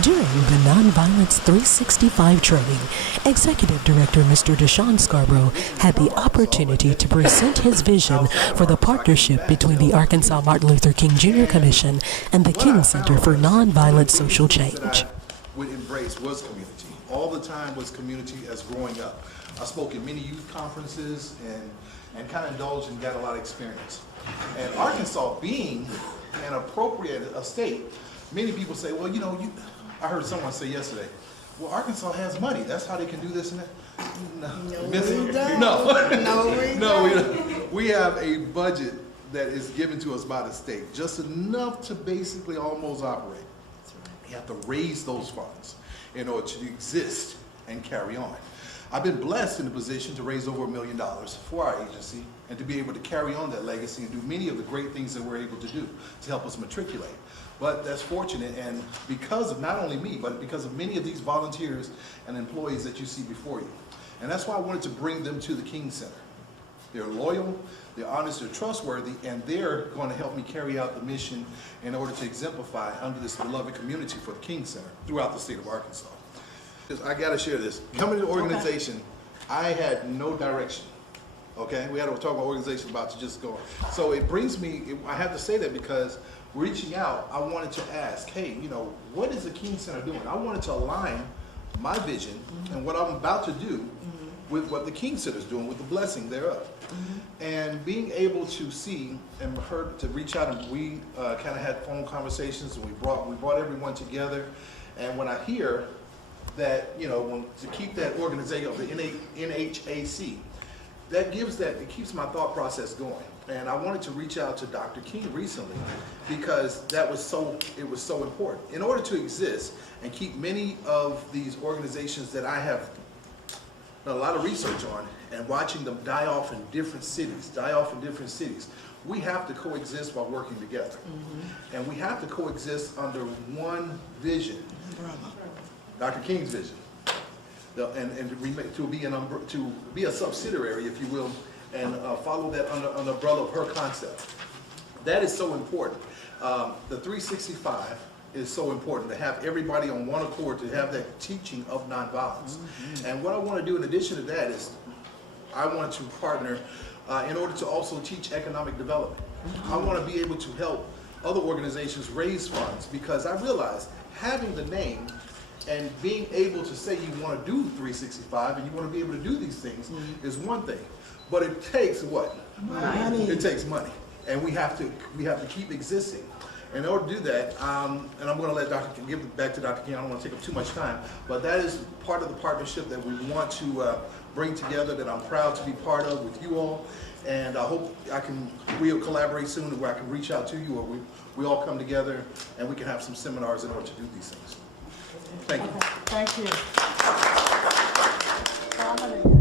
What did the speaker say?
During the Nonviolence 365 training, Executive Director Mr. DuShun Scarbrough had the opportunity to present his vision for the partnership between the Arkansas Martin Luther King Jr. Commission and the King Center for Nonviolent Social Change. Would embrace was community. All the time was community as growing up. I spoke at many youth conferences and kind of indulged and got a lot of experience. And Arkansas being an appropriate state, many people say, well, I heard someone say yesterday, well, Arkansas has money. That's how they can do this and that. No, we don't. No, we don't. We have a budget that is given to us by the state, just enough to basically almost operate. You have to raise those funds in order to exist and carry on. I've been blessed in the position to raise over $1 million for our agency and to be able to carry on that legacy and do many of the great things that we're able to do to help us matriculate. But that's fortunate, and because of not only me, but because of many of these volunteers and employees that you see before you. And that's why I wanted to bring them to the King Center. They're loyal, they're honest, they're trustworthy, and they're going to help me carry out the mission in order to exemplify under this beloved community for the King Center throughout the state of Arkansas. I got to share this. Coming to the organization, I had no direction. Okay, we had to talk about organizations about to just go. So it brings me, I have to say that because reaching out, I wanted to ask, hey, what is the King Center doing? I wanted to align my vision and what I'm about to do with what the King Center is doing, with the blessing thereof. And being able to see and heard to reach out, and we kind of had phone conversations, and we brought everyone together. And when I hear that, to keep that organization of the NHAC, it keeps my thought process going. And I wanted to reach out to Dr. King recently because it was so important. In order to exist and keep many of these organizations that I have done a lot of research on and watching them die off in different cities, we have to coexist while working together. And we have to coexist under one vision, Dr. King's vision. To be a subsidiary, if you will, and follow that under the umbrella of her concept. That is so important. The 365 is so important to have everybody on one accord, to have that teaching of nonviolence. And what I want to do in addition to that is I want to partner in order to also teach economic development. I want to be able to help other organizations raise funds because I realize having the name and being able to say you want to do 365 and you want to be able to do these things is one thing, but it takes what? Money. It takes money, and we have to keep existing. In order to do that, and I'm going to let give it back to Dr. King. I don't want to take up too much time, but that is part of the partnership that we want to bring together. That I'm proud to be part of with you all, and I hope we'll collaborate soon, where I can reach out to you, or we all come together and we can have some seminars in order to do these things. Thank you. Thank you.